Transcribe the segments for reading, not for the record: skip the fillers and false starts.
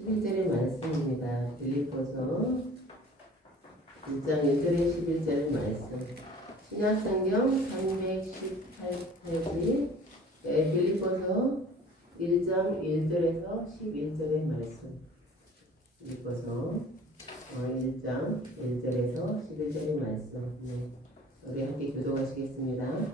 11절의 말씀입니다. 빌립보서 1장 1절에 11절의 말씀. 신약성경 318페이지 빌립보서 1장 1절에서 11절의 말씀. 빌립보서 1장 1절에서 11절의 말씀. 우리 함께 교독하시겠습니다.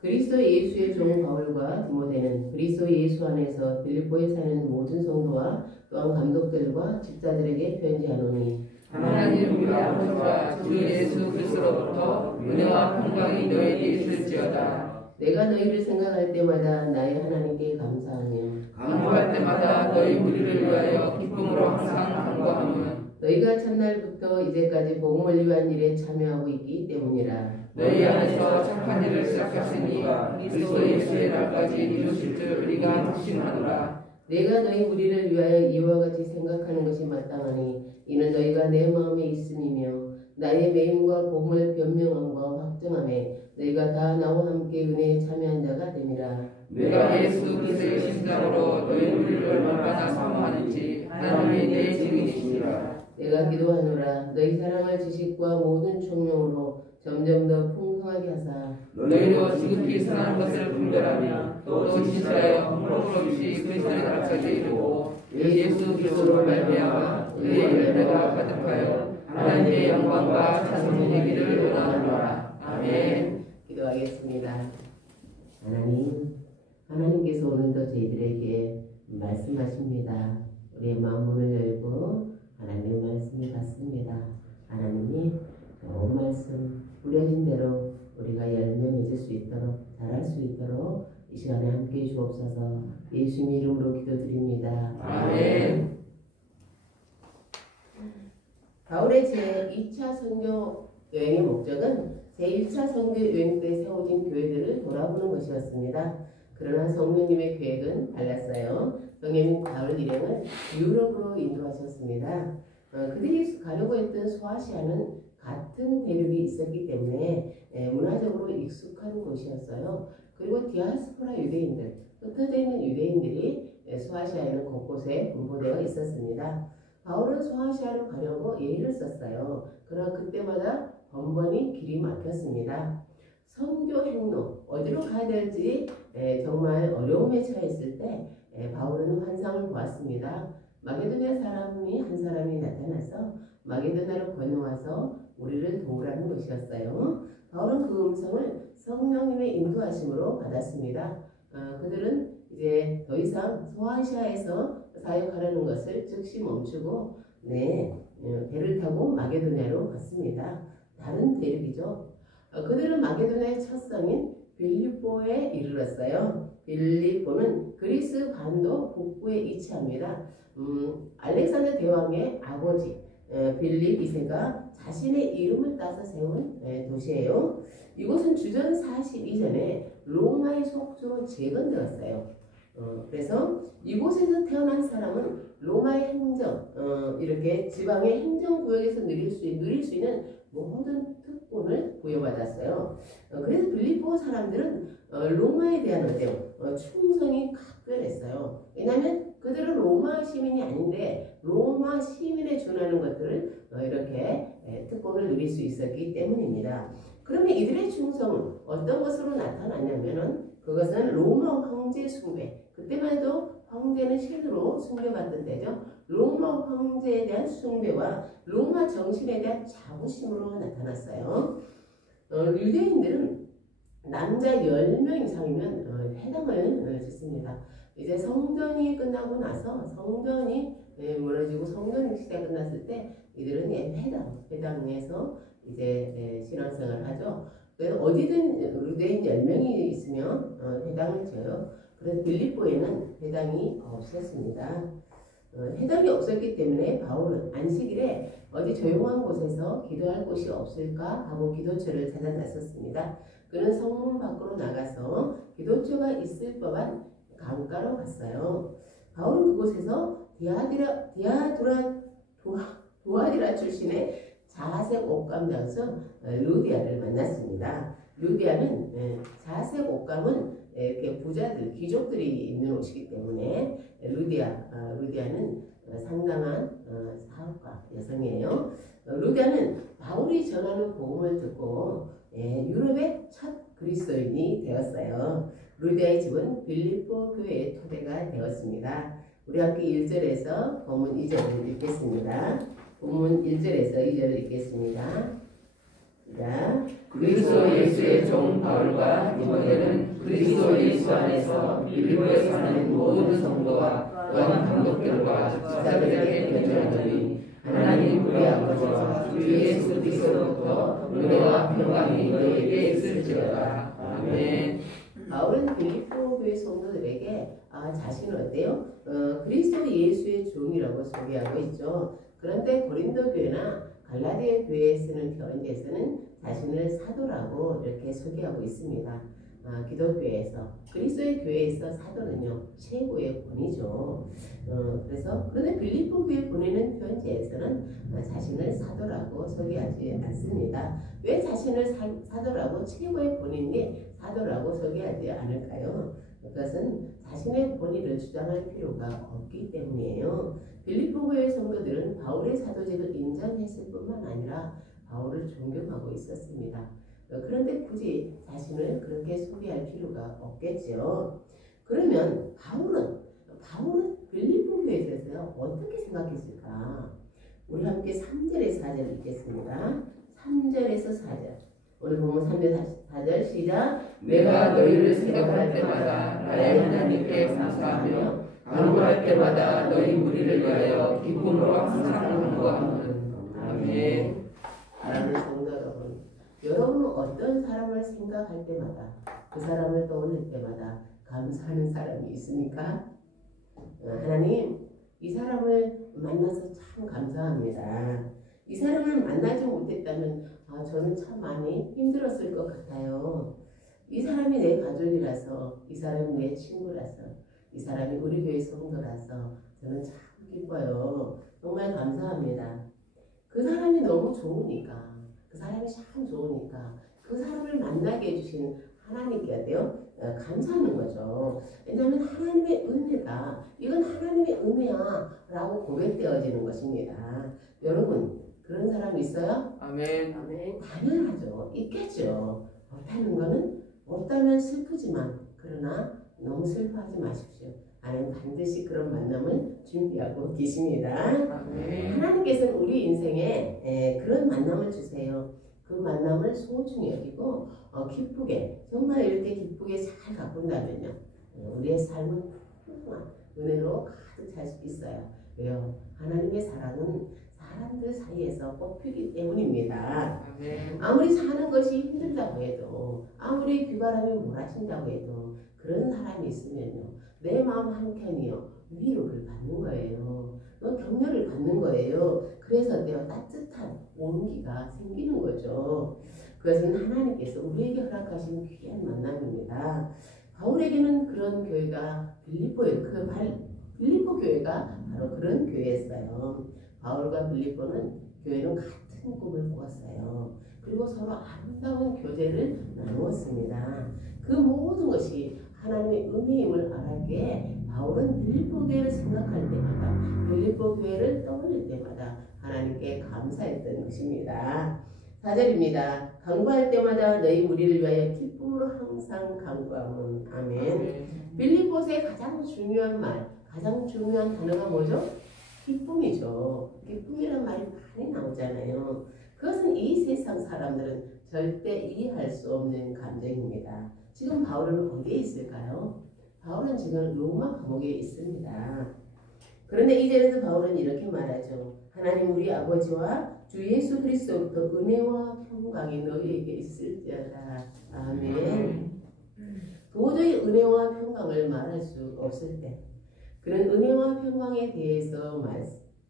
그리스도 예수의 종 바울과 디모데는 그리스도 예수 안에서 빌립보에 사는 모든 성도와 또한 감독들과 집사들에게 편지하노니 하나님 우리 아버지와 주 예수 그리스도로부터 은혜와 평강이 너에게 있을지어다. 내가 너희를 생각할 때마다 나의 하나님께 감사하며 간구할 때마다 너희 무리를 위하여 기쁨으로 항상 간구하며 너희가 첫날부터 이제까지 복음을 위한 일에 참여하고 있기 때문이라. 너희 안에서 착한 일을 시작하시니 그리스도 예수의 날까지 이루실 줄 우리가 확신하노라. 내가 너희 무리를 위하여 이와 같이 생각하는 것이 마땅하니 이는 너희가 내 마음에 있음이며 나의 매임과 복음을 변명함과 확증함에 너희가 다 나와 함께 은혜에 참여한 자가 됨이라. 내가 예수 그리스도의 심장으로 너희 무리를 얼마나 사모하는지 하나님이 내 증인이시니라. 내가 기도하노라. 너희 사랑을 지식과 모든 총명으로 점점 더 풍성하게 하사 너희로 지극히 선한 것을 분별하며 또 진실하여 허물 없이 그리스도의 날까지 이루고 예수 그리스도로 말미암아 의의 열매가 가득하여 하나님의 영광과 찬송이 되기를 원하노라. 아멘. 기도하겠습니다. 하나님께서 오늘도 저희들에게 말씀하십니다. 우리의 마음문을 열고 하나님의 말씀이 받습니다. 하나님이 좋은 말씀 뿌려진 대로 우리가 열매 맺을 수 있도록 자랄 수 있도록 이 시간에 함께 주옵소서. 예수님 이름으로 기도드립니다. 아멘. 바울의 제2차 선교 여행의 목적은 제1차 선교 여행 때 세워진 교회들을 돌아보는 것이었습니다. 그러나 성령님의 계획은 달랐어요. 성령님 바울 일행을 유럽으로 인도하셨습니다. 그들이 가려고 했던 소아시아는 같은 대륙이 있었기 때문에 문화적으로 익숙한 곳이었어요. 그리고 디아스포라 유대인들, 흩어져 있는 유대인들이 소아시아에는 곳곳에 분포되어 있었습니다. 바울은 소아시아로 가려고 예의를 썼어요. 그러나 그때마다 번번이 길이 막혔습니다. 선교 행로, 어디로 가야 될지 정말 어려움에 처했을 때 바울은 환상을 보았습니다. 마게도냐 사람이 한 사람이 나타나서 마게도냐로 건너와서 우리를 도우라는 것이었어요. 바울은 그 음성을 성령님의 인도하심으로 받았습니다. 그들은 이제 더 이상 소아시아에서 사역하려는 것을 즉시 멈추고 배를 타고 마게도냐로 갔습니다. 다른 대륙이죠. 그들은 마게도냐의 첫 성인 빌립보에 이르렀어요. 빌립보는 그리스 반도 북부에 위치합니다. 알렉산더 대왕의 아버지 빌립 2세가 자신의 이름을 따서 세운 도시예요. 이곳은 주전 42전에 로마의 속주로 재건되었어요. 그래서 이곳에서 태어난 사람은 로마의 행정, 이렇게 지방의 행정구역에서 누릴 수 있는 모든 특권을 부여받았어요. 그래서 빌립보 사람들은 로마에 대한 충성이 각별했어요. 왜냐하면 그들은 로마 시민이 아닌데 로마 시민에 준하는 것들을 이렇게 특권을 누릴 수 있었기 때문입니다. 그러면 이들의 충성은 어떤 것으로 나타났냐면은 그것은 로마 황제 숭배. 그때만 해도 황제는 신으로 숭배받던 때죠. 로마 황제에 대한 숭배와 로마 정신에 대한 자부심으로 나타났어요. 유대인들은 남자 10명 이상이면 회당을 짓습니다. 이제 성전이 끝나고 나서 성전이 무너지고 성전 시대가 끝났을 때 이들은 회당에서 이제 신앙생활을 하죠. 그래서 어디든 유대인 10명이 있으면 회당을 져요. 그래서 빌립보에는 회당이 없었습니다. 회당이 없었기 때문에 바울은 안식일에 어디 조용한 곳에서 기도할 곳이 없을까 하고 기도처를 찾아 나섰습니다. 그는 성문 밖으로 나가서 기도처가 있을 법한 강가로 갔어요. 바울은 그곳에서 두아디라 출신의 자색 옷감 장수 루디아를 만났습니다. 루디아는 자색 옷감은 이렇게 부자들, 귀족들이 입는 옷이기 때문에 루디아는 상당한 사업가 여성이에요. 루디아는 바울이 전하는 복음을 듣고 유럽의 첫 그리스도인이 되었어요. 루디아의 집은 빌립보 교회의 토대가 되었습니다. 우리 함께 1절에서 본문 2절을 읽겠습니다. 본문 1절에서 2절을 읽겠습니다. 자, 그리스도 예수의 종 바울과 디모데는 그리스도 예수 안에서 빌립보에 사는 모든 성도와 또한 감독들과 집사들에게 편지하노니 하나님 우리 아버지와 주 예수 그리스도로부터 은혜와 평강이 너희에게 있을지어다. 아멘. 바울은 빌립보 교회 성도들에게 자신은 어때요? 그리스도 예수의 종이라고 소개하고 있죠. 그런데 고린도 교회나 갈라디아 교회에 쓰는 편지에서는 자신을 사도라고 이렇게 소개하고 있습니다. 기독교에서 그리스도의 교회에서 사도는요 최고의 본이죠. 그런데 빌립보 교회 보내는 편지에서는 자신을 사도라고 소개하지 않습니다. 왜 자신을 사도라고 최고의 본인이 사도라고 소개하지 않을까요? 그것은 자신의 본의를 주장할 필요가 없기 때문이에요. 빌립보 교회 성도들은 바울의 사도직을 인정했을 뿐만 아니라 바울을 존경하고 있었습니다. 그런데 굳이 자신을 그렇게 소개할 필요가 없겠죠. 그러면 바울은 빌립보 교회에 대해서 어떻게 생각했을까? 우리 함께 3절에서 4절 읽겠습니다. 3절에서 4절. 오늘 보면 3절 4절 시작. 내가 너희를 생각할 때마다 나의 하나님께 감사하며 간구할 때마다 너희 무리를 위하여 기쁨으로 항상 간구하는. 아멘. 사랑하는 성도 여러분, 여러분은 어떤 사람을 생각할 때마다 그 사람을 떠올릴 때마다 감사하는 사람이 있습니까? 하나님, 이 사람을 만나서 참 감사합니다. 이 사람을 만나지 못했다면 저는 참 많이 힘들었을 것 같아요. 이 사람이 내 가족이라서, 이 사람이 내 친구라서, 이 사람이 우리 교회 성도라서 저는 참 기뻐요. 정말 감사합니다. 그 사람이 너무 좋으니까, 그 사람이 참 좋으니까 그 사람을 만나게 해주신 하나님께 어때요? 감사하는 거죠. 왜냐하면 하나님의 은혜다. 이건 하나님의 은혜야 라고 고백되어지는 것입니다. 여러분, 그런 사람 있어요? 아멘. 당연하죠. 있겠죠. 없다는 거는 없다면 슬프지만 그러나 너무 슬퍼하지 마십시오. 하나님 반드시 그런 만남을 준비하고 계십니다. 아멘. 하나님께서는 우리 인생에 그런 만남을 주세요. 그 만남을 소중히 여기고 기쁘게 정말 이렇게 기쁘게 잘 가꾼다면요. 우리의 삶은 풍성한 은혜로 가득 찰 수 있어요. 왜요? 하나님의 사랑은 사람들 사이에서 뽑히기 때문입니다. 아멘. 아무리 사는 것이 힘들다고 해도 아무리 비바람이 몰아친다고 해도 그런 사람이 있으면요. 내 마음 한켠이요. 위로를 받는 거예요. 격려를 받는 거예요. 그래서 내가 따뜻한 온기가 생기는 거죠. 그것은 하나님께서 우리에게 허락하신 귀한 만남입니다. 바울에게는 그런 교회가 빌립보 교회가 바로 그런 교회였어요. 바울과 빌립보는 교회는 같은 꿈을 꾸었어요. 그리고 서로 아름다운 교제를 나누었습니다. 그 모든 것이 하나님의 은혜임을 알았기에 바울은 빌립보 교회를 생각할 때마다 빌립보 교회를 떠올릴 때마다 하나님께 감사했던 것입니다. 4절입니다. 간구할 때마다 너희 무리를 위하여 기쁨으로 항상 간구하면. 아멘. 빌립보서의 가장 중요한 말, 가장 중요한 단어가 뭐죠? 기쁨이죠. 기쁨이란 말이 많이 나오잖아요. 그것은 이 세상 사람들은 절대 이해할 수 없는 감정입니다. 지금 바울은 어디에 있을까요? 바울은 지금 로마 감옥에 있습니다. 그런데 이 절에서 바울은 이렇게 말하죠. 하나님 우리 아버지와 주 예수 그리스도로부터 은혜와 평강이 너희에게 있을지어다. 아멘. 도저히 은혜와 평강을 말할 수 없을 때 그런 은혜와 평강에 대해서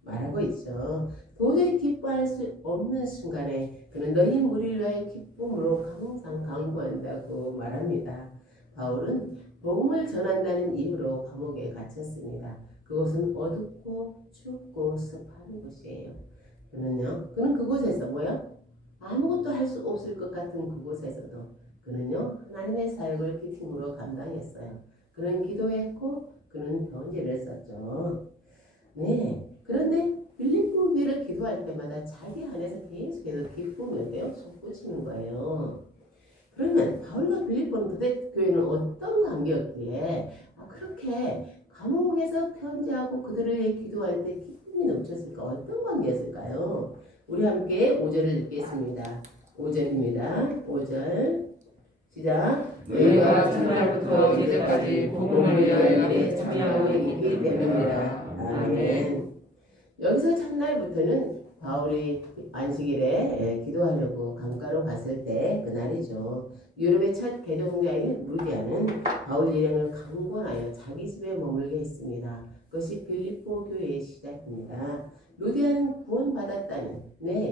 말하고 있죠. 도저히 기뻐할 수 없는 순간에 그는 너희 무리를 위하여 기쁨으로 항상 간구한다고 말합니다. 바울은 복음을 전한다는 이유로 감옥에 gat혔습니다. 그곳은 어둡고 춥고 습한 곳이에요. 그는 그곳에서 아무것도 할 수 없을 것 같은 그곳에서도 그는요 하나님의 사역을 기팀으로 감당했어요. 그는 기도했고 그는 편지를 썼죠. 네, 그는 기도할 때마다 자기 안에서 계속해서 기쁨인데요, 솟구치는 거예요. 그러면 바울과 빌립보 교회는 어떤 관계였기에 그렇게 감옥에서 편지하고 그들을 기도할 때 기쁨이 넘쳤을까? 어떤 관계였을까요? 우리 함께 5절을 읽겠습니다. 5절입니다. 5절 시작. 너희가 첫날부터 이제까지 복음을 위하여 일에 참여하고 있기 때문이라. 아멘. 여기서 첫날부터는 바울이 안식일에 기도하려고 강가로 갔을 때 그날이죠. 유럽의 첫 개종자인 루디아는 바울 일행을 강권하여 자기 집에 머물게 했습니다. 그것이 빌립보 교회의 시작입니다. 루디아는 구원받았다는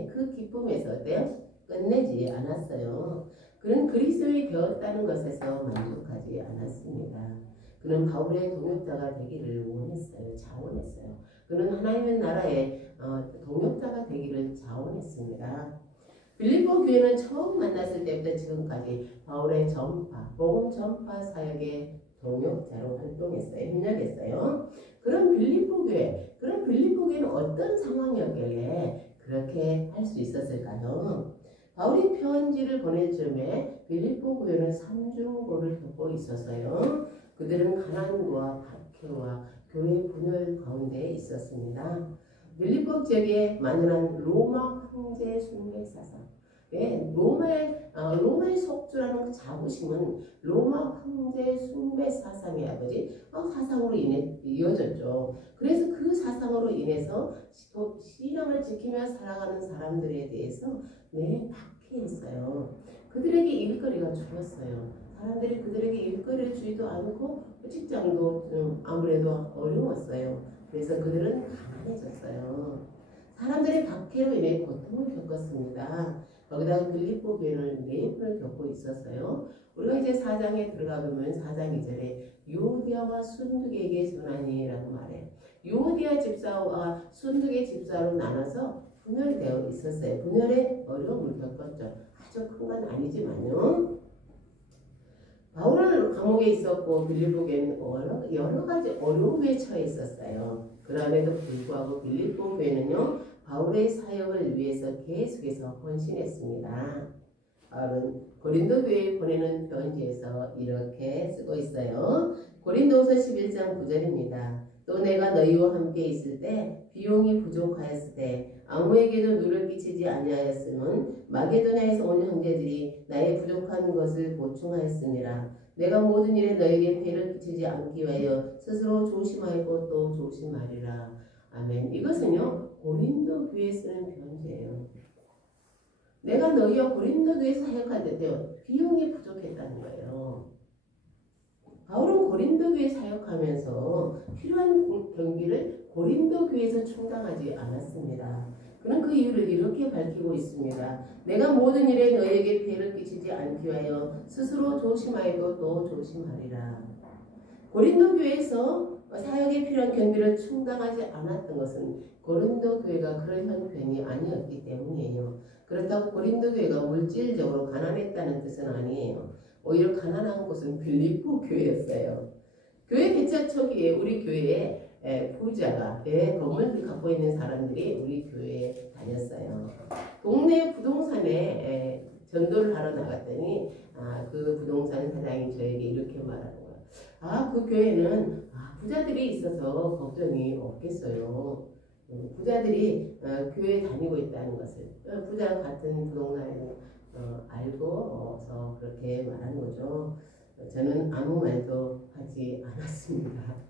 그 기쁨에서 어때요? 끝내지 않았어요. 그는 그리스도인이 되었다는 것에서 만족하지 않았습니다. 그는 바울의 동역자가 되기를 원했어요. 자원했어요. 그는 하나님의 나라의 동역자가 되기를 자원했습니다. 빌립보 교회는 처음 만났을 때부터 지금까지 바울의 복음 전파 사역의 동역자로 활동했어요. 협력했어요. 그런 빌립보 교회는 어떤 상황이었길래 그렇게 할 수 있었을까요? 바울이 편지를 보낼 즈음에 빌립보 교회는 삼중고를 겪고 있었어요. 그들은 가난과 박해와 교회 분열 가운데 있었습니다. 빌립보 지역에 만연한 로마 황제 숭배 사상. 로마의 속주라는 자부심은 로마 황제 숭배 사상의 사상으로 인해 이어졌죠. 그래서 그 사상으로 인해서 신앙을 지키며 살아가는 사람들에 대해서 박해했어요. 그들에게 일거리가 줄었어요. 사람들이 그들에게 일거리를 주지도 않고 직장도 아무래도 어려웠어요. 그래서 그들은 가난해졌어요. 사람들의 박해로 인해 고통을 겪었습니다. 거기다가 빌립보 교회는 내분을 겪고 있었어요. 우리가 이제 4장에 들어가 보면 4장 2절에 유오디아와 순두계에게 전하니라고 말해요. 유오디아 집사와 순두계 집사로 나눠서 분열이 되어 있었어요. 분열의 어려움을 겪었죠. 아주 큰 건 아니지만요. 바울은 감옥에 있었고 빌립보 교회는 여러 가지 어려움에 처해 있었어요. 그럼에도 불구하고 빌립보 교회는요, 바울의 사역을 위해서 계속해서 헌신했습니다. 바울은 고린도 교회에 보내는 편지에서 이렇게 쓰고 있어요. 고린도서 11장 9절입니다. 또 내가 너희와 함께 있을 때 비용이 부족하였을 때 아무에게도 누를 끼치지 아니하였으면 마게도냐에서 온 형제들이 나의 부족한 것을 보충하였습니다. 내가 모든 일에 너에게 폐를 끼치지 않기 위하여 스스로 조심하였고 또 조심하리라. 아멘. 이것은요, 고린도 교회에 쓰는 편지예요. 내가 너희와 고린도 교회에 사역할 때요, 비용이 부족했다는 거예요. 바울은 고린도 교회에 사역하면서 필요한 경비를 고린도 교회에서 충당하지 않았습니다. 그는 그 이유를 이렇게 밝히고 있습니다. 내가 모든 일에 너희에게 폐를 끼치지 않기 위하여 스스로 조심하여도 또 조심하리라. 고린도 교회에서 사역에 필요한 경비를 충당하지 않았던 것은 고린도 교회가 그런 형편이 아니었기 때문이에요. 그렇다고 고린도 교회가 물질적으로 가난했다는 뜻은 아니에요. 오히려 가난한 곳은 빌립보 교회였어요. 교회 개척 초기에 우리 교회에 부자가 건물을 갖고 있는 사람들이 우리 교회에 다녔어요. 동네 부동산에 전도를 하러 나갔더니 그 부동산 사장이 저에게 이렇게 말하는 거예요. 그 교회는 부자들이 있어서 걱정이 없겠어요. 부자들이 교회에 다니고 있다는 것을 부자 같은 부동산에 알고서 그렇게 말한 거죠. 저는 아무 말도 하지 않았습니다.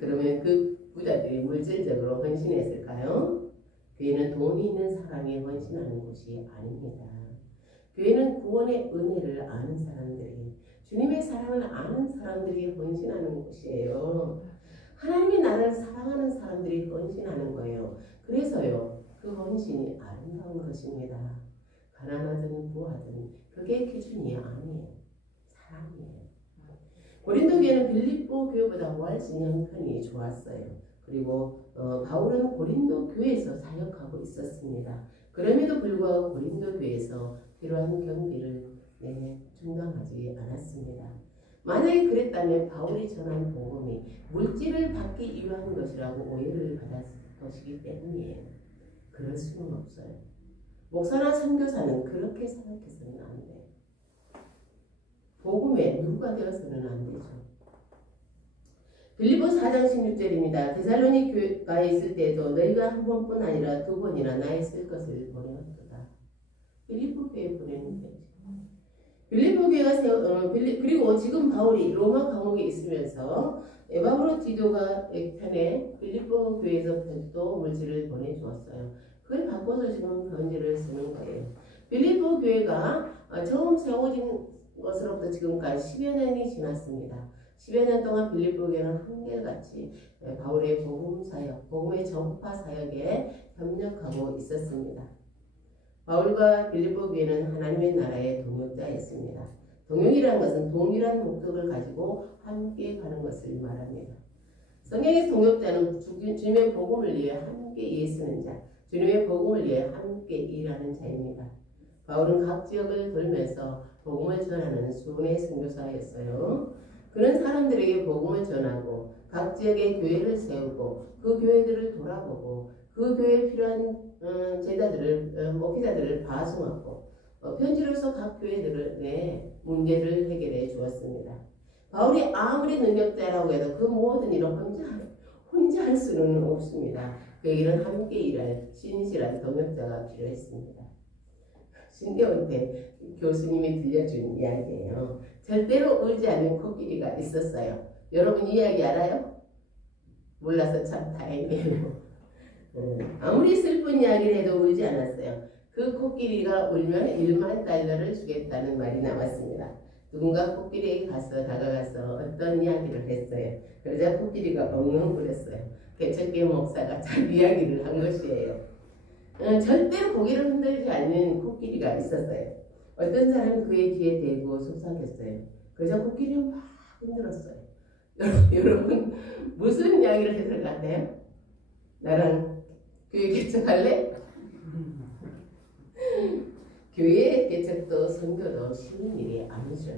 그러면 그 부자들이 물질적으로 헌신했을까요? 교회는 돈이 있는 사람이 헌신하는 곳이 아닙니다. 교회는 구원의 은혜를 아는 사람들이, 주님의 사랑을 아는 사람들이 헌신하는 곳이에요. 하나님이 나를 사랑하는 사람들이 헌신하는 거예요. 그래서요, 그 헌신이 아름다운 것입니다. 가난하든 부하든 그게 기준이 아니에요. 사랑이에요. 고린도 교회는 빌립보 교회보다 훨씬 형편이 좋았어요. 그리고 바울은 고린도 교회에서 사역하고 있었습니다. 그럼에도 불구하고 고린도 교회에서 필요한 경비를 충당하지 않았습니다. 만약에 그랬다면 바울이 전한 복음이 물질을 받기 위한 것이라고 오해를 받았을 것이기 때문이에요. 그럴 수는 없어요. 목사나 선교사는 그렇게 생각해서는 안 돼요. 복음의 누가 되어서는 안 되죠. 빌립보 4장 16절입니다. 데살로니가에 있을 때에도 너희가 한 번뿐 아니라 두 번이나 나에 쓸 것을 보내었도다. 빌립보 교회 보내는 거죠. 빌립보 교회가 그리고 지금 바울이 로마 감옥에 있으면서 에바브로 디도가 편에 빌립보 교회에서 또 물질을 보내주었어요. 그걸 바꿔서 지금 편지를 쓰는 거예요. 빌립보 교회가 처음 세워진 것으로부터 지금까지 10여 년이 지났습니다. 10여 년 동안 빌립보 교회는 한결같이 바울의 복음 사역, 복음의 전파 사역에 협력하고 있었습니다. 바울과 빌립보 교회는 하나님의 나라의 동역자였습니다. 동역이라는 것은 동일한 목적을 가지고 함께 가는 것을 말합니다. 성경의 동역자는 주님의 복음을 위해 함께 일쓰는 자, 주님의 복음을 위해 함께 일하는 자입니다. 바울은 각 지역을 돌면서 복음을 전하는 수훈의 선교사였어요. 그는 사람들에게 복음을 전하고 각 지역의 교회를 세우고 그 교회들을 돌아보고 그 교회에 필요한 제자들을 목회자들을 파송하고 편지로서 각 교회들의 문제를 해결해 주었습니다. 바울이 아무리 능력자라고 해도 그 모든 일을 혼자 할 수는 없습니다. 그에게는 함께 일할 신실한 동역자가 필요했습니다. 신대원 때 교수님이 들려준 이야기예요. 절대로 울지 않는 코끼리가 있었어요. 여러분 이야기 알아요? 몰라서 참 다행이에요. 아무리 슬픈 이야기를 해도 울지 않았어요. 그 코끼리가 울면 1만 달러를 주겠다는 말이 나왔습니다. 누군가 코끼리에게 다가가서 어떤 이야기를 했어요. 그러자 코끼리가 엉엉 울었어요. 개척교회 목사가 참 이야기를 한 것이에요. 절대로 고개를 흔들지 않는 코끼리가 있었어요. 어떤 사람이 그의 뒤에 대고 속삭였어요. 그래서 코끼리는 막 흔들었어요. 여러분 무슨 이야기를 했을 것 같아요? 나랑 교회 개척할래? 교회 개척도 선교도 쉬운 일이 아니죠.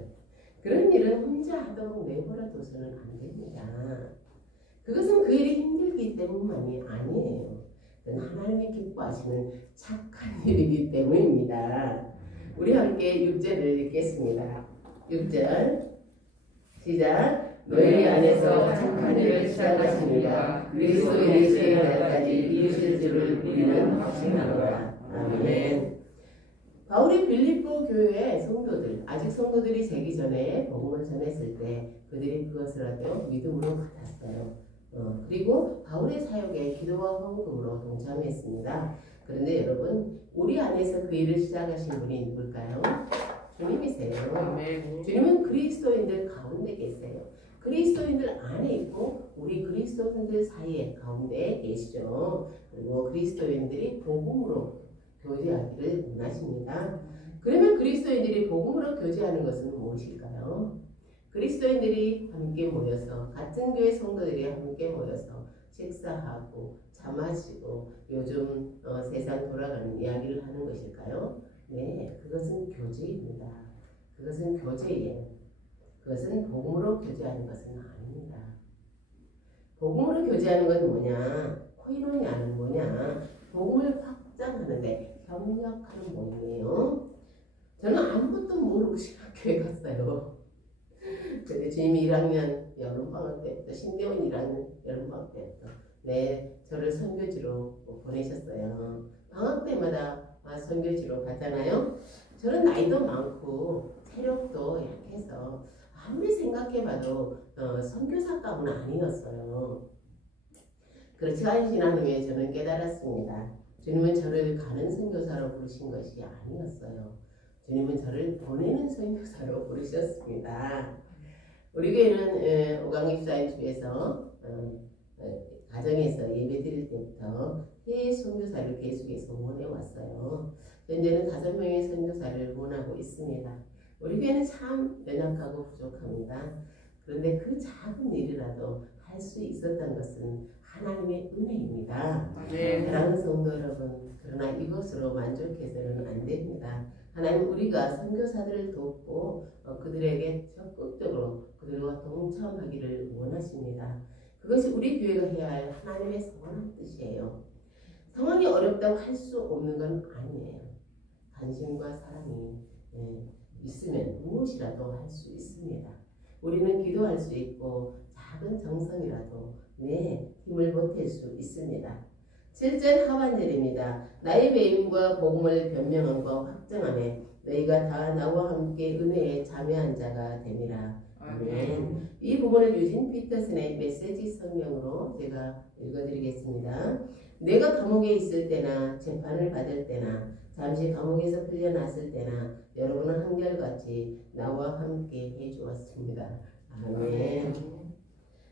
그런 일은 혼자 하도록 내버려 둬서는 안 됩니다. 그것은 그 일이 힘들기 때문만이 아니에요. 하나님이 기뻐하시는 착한 일이기 때문입니다. 우리 함께 6절을 읽겠습니다. 6절 시작. 너희 안에서 착한 일을 시작하시니까 그리스도 예수의 날까지 이루실 줄을 우리는 확신하노라. 아멘. 바울이 빌립보 교회의 성도들, 아직 성도들이 되기 전에 복음을 전했을 때 그들이 그것을 하여 믿음으로 받았어요. 그리고 바울의 사역에 기도와 헌금으로 동참했습니다. 그런데 여러분, 우리 안에서 그 일을 시작하신 분이 누굴까요? 주님이세요. 주님은 그리스도인들 가운데 계세요. 그리스도인들 안에 있고 우리 그리스도인들 사이에 가운데 계시죠. 그리고 그리스도인들이 복음으로 교제하기를 원하십니다. 그러면 그리스도인들이 복음으로 교제하는 것은 무엇일까요? 그리스도인들이 함께 모여서 같은 교회 성도들이 함께 모여서 식사하고 차 마시고 요즘 세상 돌아가는 이야기를 하는 것일까요? 네, 그것은 교제입니다. 그것은 교제예요. 그것은 복음으로 교제하는 것은 아닙니다. 복음으로 교제하는 건 뭐냐? 코이노냐는 뭐냐? 복음을 확장하는데 협력하는 모임이에요. 저는 아무것도 모르고 신학교에 갔어요. 근데 주님이 1학년 여름방학 때부터 신대원 1학년 여름방학 때부터 저를 선교지로 보내셨어요. 방학 때마다 선교지로 갔잖아요. 저는 나이도 많고 체력도 약해서 아무리 생각해봐도 선교사감은 아니었어요. 그렇지 않은 후에 저는 깨달았습니다. 주님은 저를 가는 선교사로 부르신 것이 아니었어요. 주님은 저를 보내는 선교사로 부르셨습니다. 우리 교회는 오강입사인 주에서 가정에서 예배 드릴 때부터 해외 선교사를 계속해서 모내왔어요. 현재는 5명의 선교사를 모나고 있습니다. 우리 교회는 참 연약하고 부족합니다. 그런데 그 작은 일이라도 할 수 있었던 것은 하나님의 은혜입니다. 사랑하는 성도 여러분, 그러나 이것으로 만족해서는 안 됩니다. 하나님 우리가 선교사들을 돕고 그들에게 적극적으로 그들과 동참하기를 원하십니다. 그것이 우리 교회가 해야 할 하나님의 선한 뜻이에요. 상황이 어렵다고 할 수 없는 건 아니에요. 관심과 사랑이 있으면 무엇이라도 할 수 있습니다. 우리는 기도할 수 있고 작은 정성이라도 내 힘을 보탤 수 있습니다. 7절 하반절입니다. 나의 배임과 복음을 변명함과 확정함에 너희가 다 나와 함께 은혜에 참여한 자가 됨이라. 아멘. 이 부분을 유진 피터슨의 메시지 성경으로 제가 읽어드리겠습니다. 내가 감옥에 있을 때나 재판을 받을 때나 잠시 감옥에서 풀려났을 때나 여러분은 한결같이 나와 함께 해주었습니다. 아멘.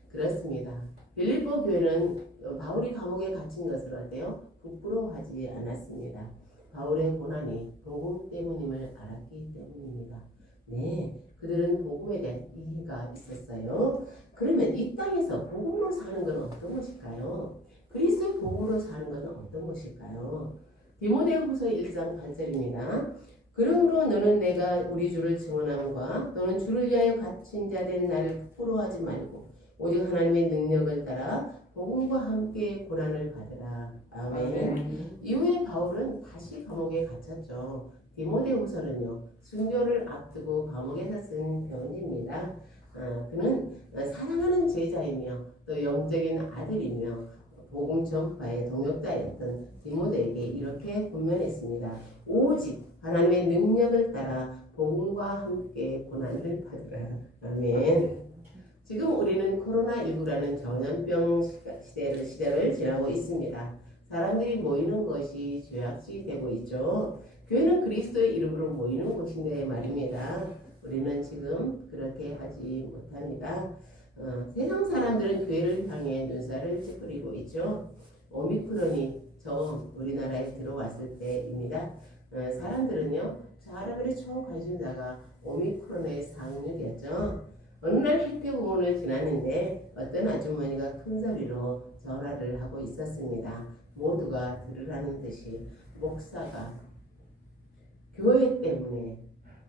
그렇습니다. 빌립보 교회는 바울이 감옥에 갇힌 것을 어때요? 부끄러워하지 않았습니다. 바울의 고난이 복음 때문임을 알았기 때문입니다. 네, 그들은 복음에 대한 이해가 있었어요. 그러면 이 땅에서 복음으로 사는 것은 어떤 것일까요? 그리스도의 복음으로 사는 것은 어떤 것일까요? 디모데후서 1장 8절입니다. 그러므로 너는 내가 우리 주를 증언함과 또는 주를 위하여 갇힌 자 된 나를 부끄러워하지 말고 오직 하나님의 능력을 따라 복음과 함께 고난을 받으라. 아멘. 이후에 바울은 다시 감옥에 갇혔죠. 디모데후서는요, 순교를 앞두고 감옥에서 쓴 편지입니다. 그는 사랑하는 제자이며 또 영적인 아들이며 복음 전파의 동역자였던 디모데에게 이렇게 권면했습니다. 오직 하나님의 능력을 따라 복음과 함께 고난을 받으라. 아멘. 지금 우리는 코로나19라는 전염병 시대를 지나고 있습니다. 사람들이 모이는 것이 죄악시 되고 있죠. 교회는 그리스도의 이름으로 모이는 곳인데 말입니다. 우리는 지금 그렇게 하지 못합니다. 세상 사람들은 교회를 향해 눈살을 찌푸리고 있죠. 오미크론이 처음 우리나라에 들어왔을 때입니다. 사람들은요, 사람들의 초관심사가 오미크론의 상륙이었죠. 어느 날 학교공원을 지났는데 어떤 아주머니가 큰 소리로 전화를 하고 있었습니다. 모두가 들으라는 듯이 목사가 교회 때문에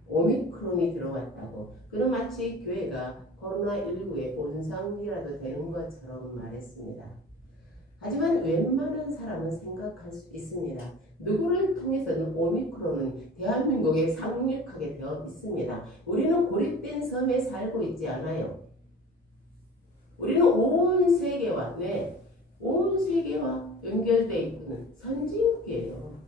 오미크론이 들어왔다고, 그는 마치 교회가 코로나19의 본상이라도 되는 것처럼 말했습니다. 하지만 웬만한 사람은 생각할 수 있습니다. 누구를 통해서는 오미크론은 대한민국에 상륙하게 되어 있습니다. 우리는 고립된 섬에 살고 있지 않아요. 우리는 온 세계와 연결되어 있는 선진국이에요.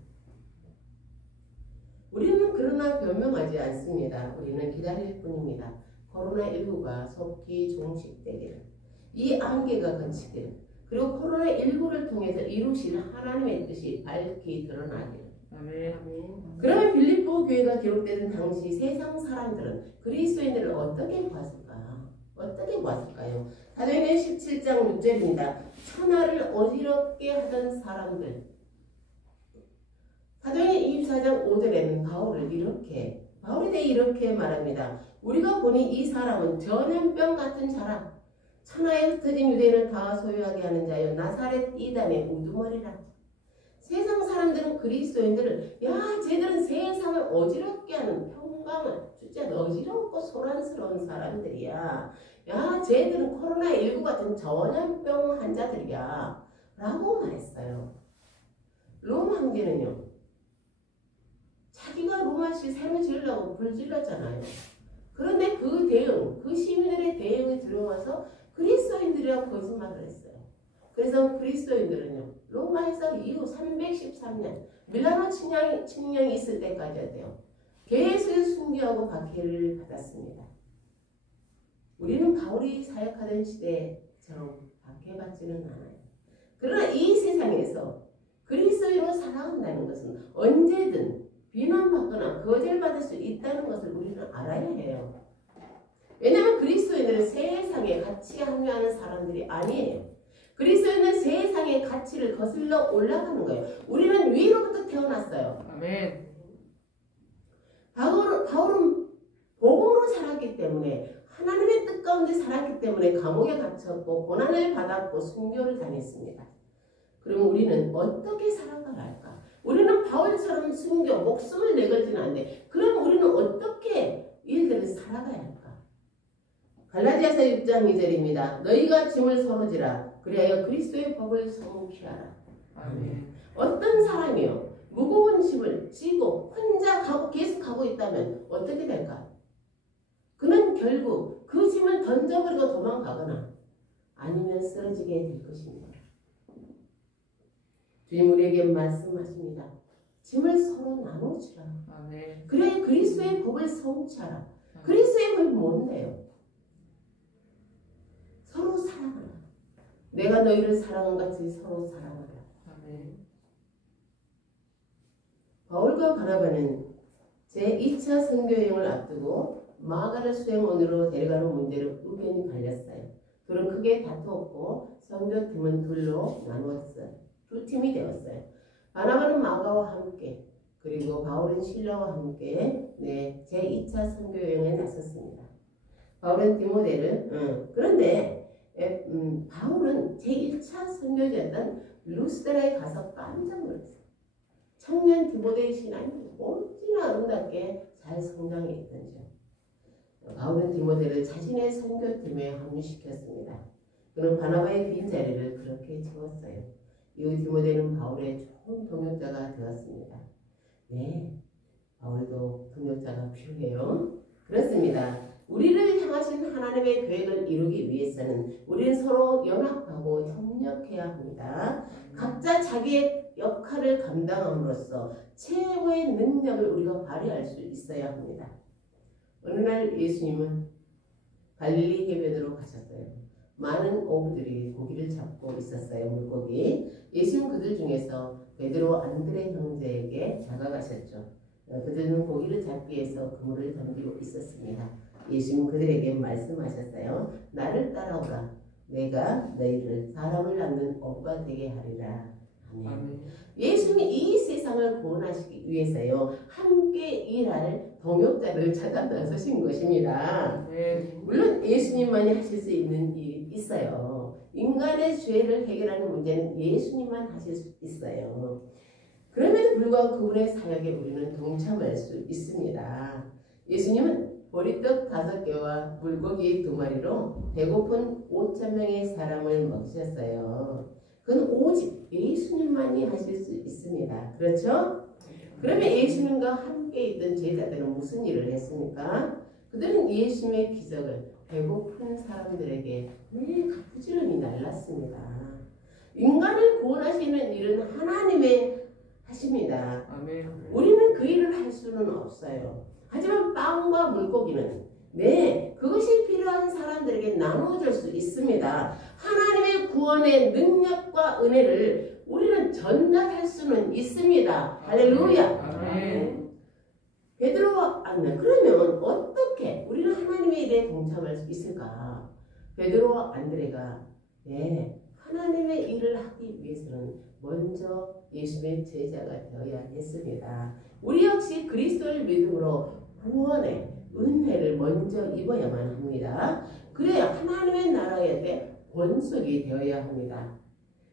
우리는 그러나 변명하지 않습니다. 우리는 기다릴 뿐입니다. 코로나19가 속히 종식되기를, 이 안개가 걷히기를, 그리고 코로나19를 통해서 이루실 하나님의 뜻이 밝히 드러나기를. 아멘. 그러면 빌립보 교회가 기록되는 당시 세상 사람들은 그리스도인들을 어떻게 보았을까요? 사도행전 17장 6절입니다. 천하를 어지럽게 하던 사람들. 사도행전 24장 5절에는 바울에 대해 이렇게 말합니다. 우리가 보니 이 사람은 전염병 같은 자라. 천하에 흩어진 유대인을 다 소유하게 하는 자여 나사렛 이단의 우두머리라. 세상 사람들은 그리스도인들을 쟤들은 세상을 어지럽게 하는 평강을 진짜 어지럽고 소란스러운 사람들이야. 쟤들은 코로나19 같은 전염병 환자들이야 라고 말했어요. 롬 황제는요, 자기가 로마시 새로 지으려고 불질렀잖아요. 그런데 그 시민들의 대응에 들어와서 그리스도인들이라고 거짓말을 했어요. 그래서 그리스도인들은요, 로마에서 이후 313년 밀라노 침략이 있을 때까지였대요. 계속 순교하고 박해를 받았습니다. 우리는 바울이 사역하던 시대처럼 박해받지는 않아요. 그러나 이 세상에서 그리스도인으로 살아간다는 것은 언제든 비난받거나 거절받을 수 있다는 것을 우리는 알아야 해요. 왜냐하면 그리스도인들은 세상에 같이 합류하는 사람들이 아니에요. 그리스도인은 세상의 가치를 거슬러 올라가는 거예요. 우리는 위로부터 태어났어요. 아멘. 바울은 복음으로 살았기 때문에, 하나님의 뜻 가운데 살았기 때문에 감옥에 갇혔고 고난을 받았고 순교를 다녔습니다. 그럼 우리는 어떻게 살아가야 할까? 우리는 바울처럼 순교, 목숨을 내걸지는 않는데, 그럼 우리는 어떻게 일들을 살아가야 할까? 갈라디아서 6장 2절입니다. 너희가 짐을 서로 지라. 그리하여 그리스도의 법을 성취하라. 아멘. 어떤 사람이요 무거운 짐을 지고 혼자 계속 가고 있다면 어떻게 될까? 그는 결국 그 짐을 던져버리고 도망가거나 아니면 쓰러지게 될 것입니다. 주님 우리에게 말씀하십니다. 짐을 서로 나눠주라. 아멘. 그래 그리스도의 법을 성취하라. 그리스도의 법이 뭔데요? 서로 사랑하라. 내가 너희를 사랑한 같이 서로 사랑하라. 아멘. 바울과 바나바는 제2차 선교여행을 앞두고 마가를 수행원으로 데려가는 문제로 의견이 갈렸어요. 둘은 크게 다투었고 선교팀은 둘로 나누었어요. 두 팀이 되었어요. 바나바는 마가와 함께 그리고 바울은 실라와 함께 제2차 선교여행에 나섰습니다. 바울은 디모데를 그런데 바울은 제1차 선교지였던 루스드라에 가서 깜짝 놀랐어요. 청년 디모데의 신앙이 어찌나 아름답게 잘 성장했던지요. 바울은 디모데를 자신의 선교팀에 합류시켰습니다. 그는 바나바의 빈자리를 그렇게 채웠어요. 이후 디모데는 바울의 좋은 동역자가 되었습니다. 네, 바울도 동역자가 필요해요. 그렇습니다. 우리를 향하신 하나님의 계획을 이루기 위해서는 우리는 서로 연합하고 협력해야 합니다. 각자 자기의 역할을 감당함으로써 최고의 능력을 우리가 발휘할 수 있어야 합니다. 어느 날 예수님은 갈릴리 해변으로 가셨어요. 많은 어부들이 고기를 잡고 있었어요. 물고기. 예수님은 그들 중에서 베드로 안드레 형제에게 다가가셨죠. 그들은 고기를 잡기 위해서 그물을 던지고 있었습니다. 예수님은 그들에게 말씀하셨어요. 나를 따라오라. 내가 너희를 사람을 낳는 어부가 되게 하리라. 아멘. 예수님이 이 세상을 구원하시기 위해서요. 함께 일할 동역자를 찾아 나서신 것입니다. 물론 예수님만이 하실 수 있는 일이 있어요. 인간의 죄를 해결하는 문제는 예수님만 하실 수 있어요. 그럼에도 불구하고 그분의 사역에 우리는 동참할 수 있습니다. 예수님은 보리떡 5개와 물고기 2마리로 배고픈 5,000명의 사람을 먹이셨어요. 그건 오직 예수님만이 하실 수 있습니다. 그렇죠? 그러면 예수님과 함께 있던 제자들은 무슨 일을 했습니까? 그들은 예수님의 기적을 배고픈 사람들에게 부지런히 날랐습니다. 인간을 구원하시는 일은 하나님의 하십니다. 아멘. 우리는 그 일을 할 수는 없어요. 하지만 빵과 물고기는 그것이 필요한 사람들에게 나눠줄 수 있습니다. 하나님의 구원의 능력과 은혜를 우리는 전달할 수는 있습니다. 할렐루야. 아멘. 베드로와 안나 그러면 어떻게 우리는 하나님의 일에 동참할 수 있을까? 베드로와 안드레가 하나님의 일을 하기 위해서는 먼저 예수님의 제자가 되어야 했습니다. 우리 역시 그리스도를 믿음으로 구원의 은혜를 먼저 입어야만 합니다. 그래야 하나님의 나라에 권속이 되어야 합니다.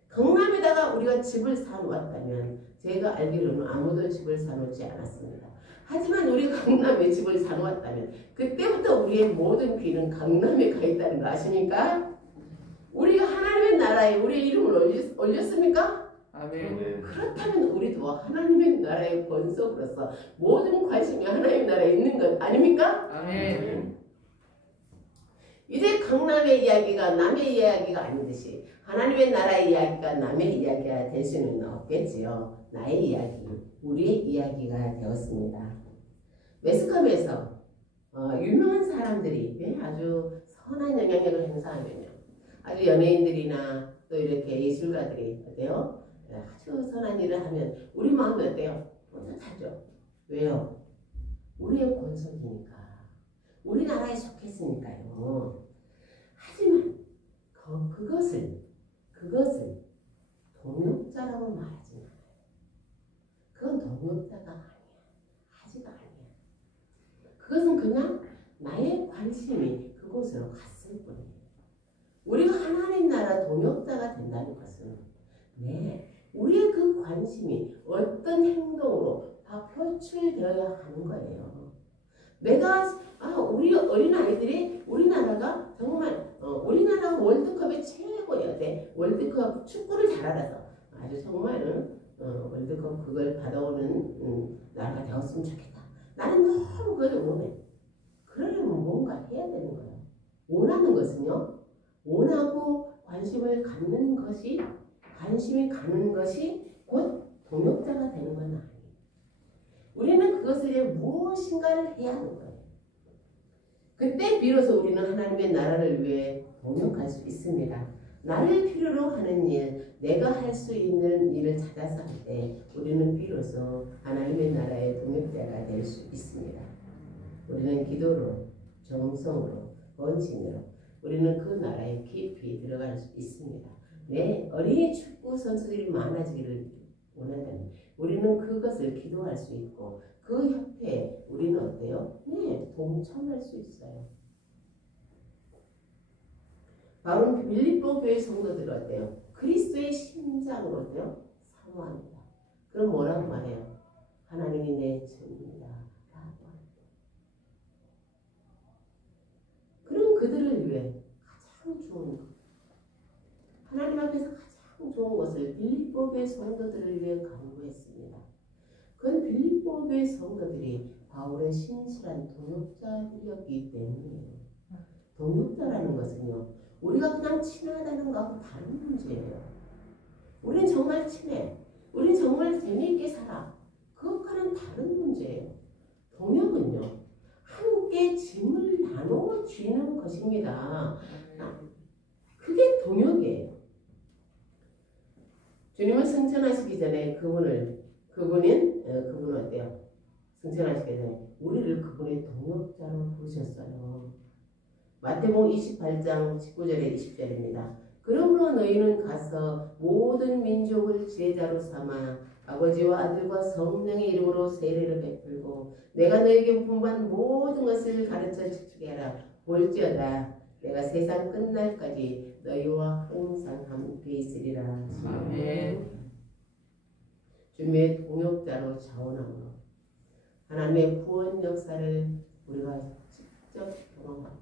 강남에다가 우리가 집을 사놓았다면 제가 알기로는 아무도 집을 사놓지 않았습니다. 하지만 우리가 강남에 집을 사놓았다면 그때부터 우리의 모든 귀는 강남에 가 있다는 거 아십니까? 우리가 하나님의 나라에 우리의 이름을 올렸습니까? 아멘. 그렇다면 우리도 하나님의 나라의 권속으로서 모든 관심이 하나님의 나라에 있는 것 아닙니까? 아멘. 이제 강남의 이야기가 남의 이야기가 아니듯이 하나님의 나라의 이야기가 남의 이야기가 될 수는 없겠지요. 나의 이야기, 우리의 이야기가 되었습니다. 매스컴에서 유명한 사람들이 아주 선한 영향력을 행사하면요. 아주 연예인들이나 또 이렇게 예술가들이 어때요? 아주 선한 일을 하면 우리 마음이 어때요? 뿌듯하죠. 왜요? 우리의 권속이니까. 우리나라에 속했으니까요. 하지만 그것을 동역자라고 말하지 않아요. 그건 동역자가 아니야. 하지가 아니야. 그것은 그냥 나의 관심이 그곳으로 갔을 뿐이에요. 우리가 하나님 나라 동역자가 된다는 것은 우리의 그 관심이 어떤 행동으로 다 표출되어야 하는 거예요. 우리 어린아이들이 우리나라가 정말 우리나라가 월드컵의 최고예요. 월드컵 축구를 잘 알아서 아주 정말 월드컵 그걸 받아오는 나라가 되었으면 좋겠다. 나는 너무 그걸 원해. 그러려면 뭔가 해야 되는 거예요. 원하는 것은요. 원하고 관심이 가는 것이 곧 동역자가 되는 건 아니에요. 우리는 그것을 위해 무엇인가를 해야 하는 거예요. 그때 비로소 우리는 하나님의 나라를 위해 동역할 수 있습니다. 나를 필요로 하는 일, 내가 할 수 있는 일을 찾아서 할 때 우리는 비로소 하나님의 나라의 동역자가 될 수 있습니다. 우리는 기도로, 정성으로, 헌신으로 우리는 그 나라에 깊이 들어갈 수 있습니다. 내 어린이 축구 선수들이 많아지기를 원한다면 우리는 그것을 기도할 수 있고 그 협회에 우리는 어때요? 네, 동참할 수 있어요. 바로 빌립보 교회 성도들 어때요? 그리스도의 심장으로 어때요? 사모합니다. 그럼 뭐라고 말해요? 하나님이 내 주입니다. 라고 합니다. 그럼 그들을 위해 가장 좋은 것, 하나님 앞에서 가장 좋은 것을 빌립보 교회 성도들을 위해 강구했습니다. 그건 빌립보 교회 성도들이 바울의 신실한 동역자들이었기 때문이에요. 동역자라는 것은요, 우리가 그냥 친하다는 것하고 다른 문제예요. 우린 정말 친해. 우린 정말 재미있게 살아. 그것과는 다른 문제예요. 동역은요, 함께 짐을 나누어 쥐는 것입니다. 그게 동역이에요. 주님은 승천하시기 전에 그분은 어때요? 승천하시기 전에 우리를 그분의 동역자로 부르셨어요. 마태복음 28장 19절에 20절입니다. 그러므로 너희는 가서 모든 민족을 제자로 삼아 아버지와 아들과 성령의 이름으로 세례를 베풀고 내가 너희에게 분부한 모든 것을 가르쳐 지키게 하라. 볼지어다 내가 세상 끝날까지 너희와 항상 함께 있으리라. 아멘. 주님의 동역자로 자원함으로 하나님의 구원 역사를 우리가 직접 경험하고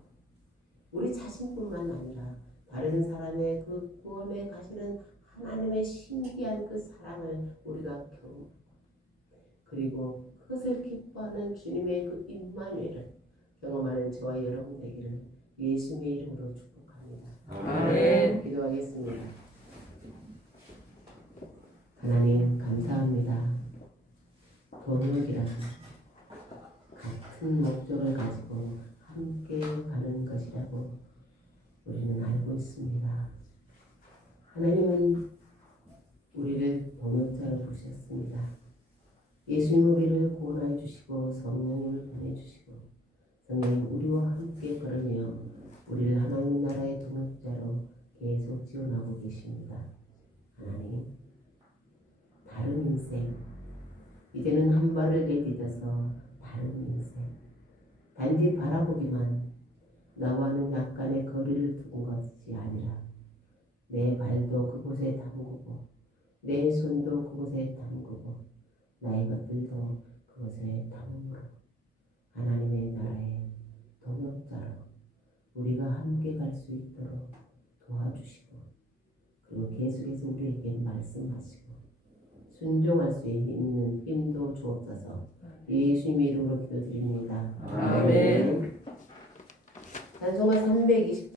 우리 자신뿐만 아니라 다른 사람의 그 구원에 가시는 하나님의 신기한 그 사랑을 우리가 경험하고 그리고 그것을 기뻐하는 주님의 그 임마누엘을 경험하는 저와 여러분 되기를 예수님의 이름으로 축복합니다. 아멘. 기도하겠습니다. 하나님 감사합니다. 동역이란 같은 목적을 가지고 함께 가는 것이라고 우리는 알고 있습니다. 하나님은 우리를 동역자로 부르셨습니다. 예수님 우리를 구원해 주시고 성령님을 보내주시고 성령님 우리와 함께 걸으며 우리를 하나님 나라의 동역자로 계속 지원하고 계십니다. 하나님 다른 인생 이제는 한 발을 내딛어서 다른 인생 단지 바라보기만 나와는 약간의 거리를 두고 것이 아니라 내 발도 그곳에 담그고 내 손도 그곳에 담그고 나의 것들도 그곳에 담으므로 하나님의 나라의 동역자로 우리가 함께 갈 수 있도록 도와주시고 그리고 계속해서 우리에게 말씀하시고 순종할 수 있는 힘도 주옵소서. 예수님의 이름으로 기도드립니다. 아멘. 찬송가 320